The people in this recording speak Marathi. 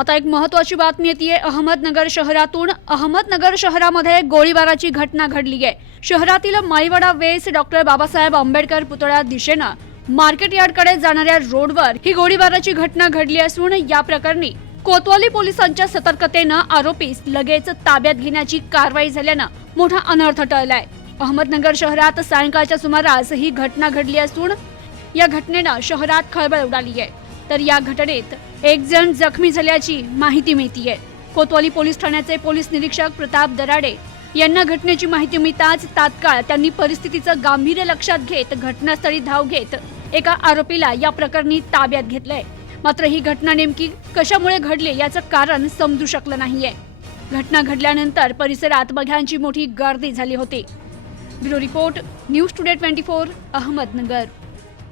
आता एक महत्वाची बातमी येते अहमदनगर शहरातून अहमदनगर शहरामध्ये गोळीबाराची घटना घडली आहे. शहरातील माईवाडा वेस डॉक्टर बाबासाहेब आंबेडकर पुतळ्या दिशेनं मार्केट यार्डकडे जाणाऱ्या रोडवर ही गोळीबाराची घटना घडली असून या प्रकरणी कोतवाली पोलिसांच्या सतर्कतेनं आरोपीस लगेच ताब्यात घेण्याची कारवाई झाल्यानं मोठा अनर्थ टळलाय. अहमदनगर शहरात सायंकाळच्या सुमारास ही घटना घडली असून या घटनेनं शहरात खळबळ उडाली आहे. तर या घटनेत एक जण जखमी झाल्याची माहिती मिळतीये. कोतवाली पोलीस ठाण्याचे पोलीस निरीक्षक प्रताप दराडे यांना घटनेची माहिती मिळताच तात्काळ त्यांनी परिस्थितीचं गांभीर्य लक्षात घेत घटनास्थळी धाव घेत एका आरोपीला या प्रकरणी ताब्यात घेतलंय. मात्र ही घटना नेमकी कशामुळे घडली याचं कारण समजू शकलं नाहीये. घटना घडल्यानंतर परिसरात बघ्यांची मोठी गर्दी झाली होती. Bureau report news today twenty four Ahmednagar.